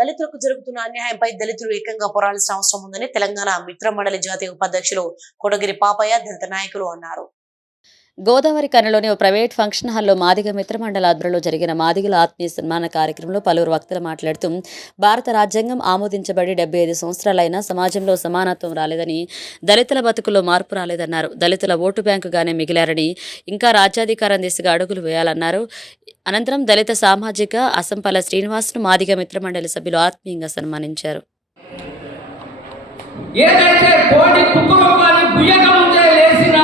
దళితులకు జరుగుతున్న అన్యాయంపై దళితులు ఏకంగా పోరాడాల్సిన అవసరం ఉందని తెలంగాణ మిత్ర మండలి జాతీయ ఉపాధ్యక్షులు కొడగిరి పాపయ్య దళిత నాయకులు అన్నారు. గోదావరి కన్నలోని ఓ ప్రైవేట్ ఫంక్షన్ హాల్లో మాదిగ మిత్రమండలి ఆధ్వర్యంలో జరిగిన మాదిగల ఆత్మీయ సన్మాన కార్యక్రమంలో పలువురు వక్తలు మాట్లాడుతూ భారత రాజ్యాంగం ఆమోదించబడి 75 సంవత్సరాలైనా సమాజంలో సమానత్వం రాలేదని, దళితుల బతుకుల్లో మార్పు రాలేదన్నారు. దళితుల ఓటు బ్యాంకుగానే మిగిలారని, ఇంకా రాజ్యాధికారం దిశగా అడుగులు వేయాలన్నారు. అనంతరం దళిత సామాజిక అసంపల శ్రీనివాస్ను మాదిగ మిత్రమండలి సభ్యులు ఆత్మీయంగా సన్మానించారు. ఏదైతే కోడి కుక్కని బుయ్యకముందే లేసిన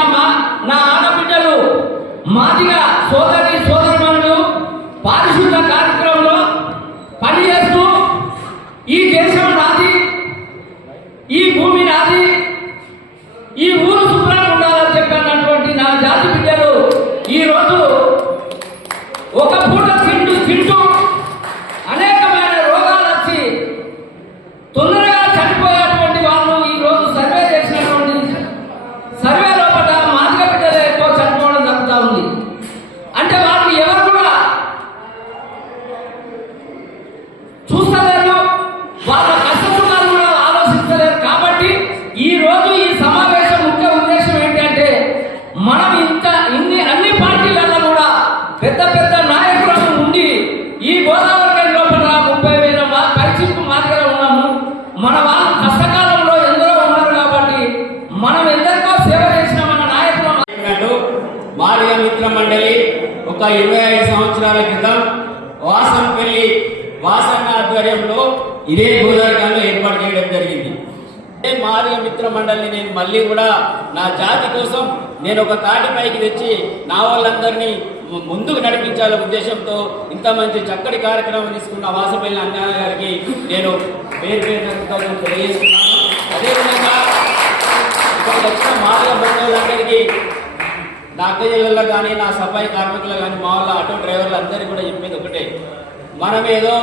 నా ఆడబిడ్డలు మాదిగా సోదరి సోదరులు పారిశుద్ధ కార్యక్రమంలో పనిచేస్తూ ఈ దేశం నాది, ఈ భూమి నాది, ఈ ఊరు శుభ్రంగా ఉండాలని చెప్పినటువంటి నా జాతి బిడ్డలు ఈరోజు ఒక పూట తింటూ అనేకమైన రోగాలు వచ్చి తొందరగా చనిపోయేటువంటి వాళ్ళు ఈరోజు సర్వే చేసినటువంటి సర్వే లోపల మాదిగ బిడ్డలే ఎక్కువ చనిపోవడం జరుగుతూ ఉంది. అంటే వాళ్ళు ఎవరు కూడా చూస్తలేరు, వాళ్ళ కష్టసుఖాలు కూడా ఆలోచిస్తలేరు. కాబట్టి ఈ రోజు ఈ సమావేశం ముఖ్య ఉద్దేశం ఏంటంటే మనం అన్ని పార్టీలలో కూడా పెద్ద పెద్ద నాయకులను ఉండి ఈ గోదావరి లోపల 30,000 పరిస్థితులు మాదిగా ఉన్నాము. మన వాళ్ళు కష్టకాలంలో ఎందరో ఉన్నారు కాబట్టి మనం ఎందరికో సేవ చేసిన మన నాయకులు. మాదిగ మిత్ర మండలి ఒక 25 సంవత్సరాల క్రితం వాసన్న ఆధ్వర్యంలో ఇదే గోదావరిలో ఏర్పాటు చేయడం జరిగింది. మాదిగ మిత్ర మండలిని నేను మళ్ళీ కూడా నా జాతి కోసం నేను ఒక తాటిపైకి తెచ్చి నా వాళ్ళందరినీ ముందుకు నడిపించాలనే ఉద్దేశంతో ఇంత మంచి చక్కటి కార్యక్రమం తీసుకున్న వాసపల్లి అన్నయ్య గారికి నేను పేరు తెలియజేస్తున్నాను. అదేవిధంగా ఇక్కడ వచ్చిన మాదిగ బంధువులందరికీ నా అక్క జిల్లాలో కానీ నా సఫాయి కార్మికులు కానీ మా వాళ్ళ ఆటో డ్రైవర్లు అందరికీ కూడా చెప్పేది ఒకటే, మనం ఏదో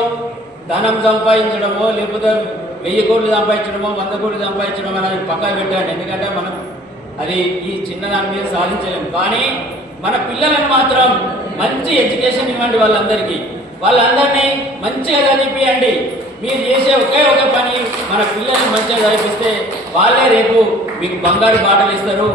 ధనం సంపాదించడమో లేకపోతే 1000 కోట్లు సంపాదించడమో 100 కోట్లు సంపాదించడం అనేది పక్కన పెట్టండి. ఎందుకంటే మనం అది ఈ చిన్నదాని మీద సాధించలేము. కానీ మన పిల్లలను మాత్రం మంచి ఎడ్యుకేషన్ ఇవ్వండి. వాళ్ళందరినీ మంచిగా చదివిపియండి. మీరు చేసే ఒకే ఒక పని మన పిల్లల్ని మంచిగా చదివిస్తే వాళ్ళే రేపు మీకు బంగారు బాటలు ఇస్తారు.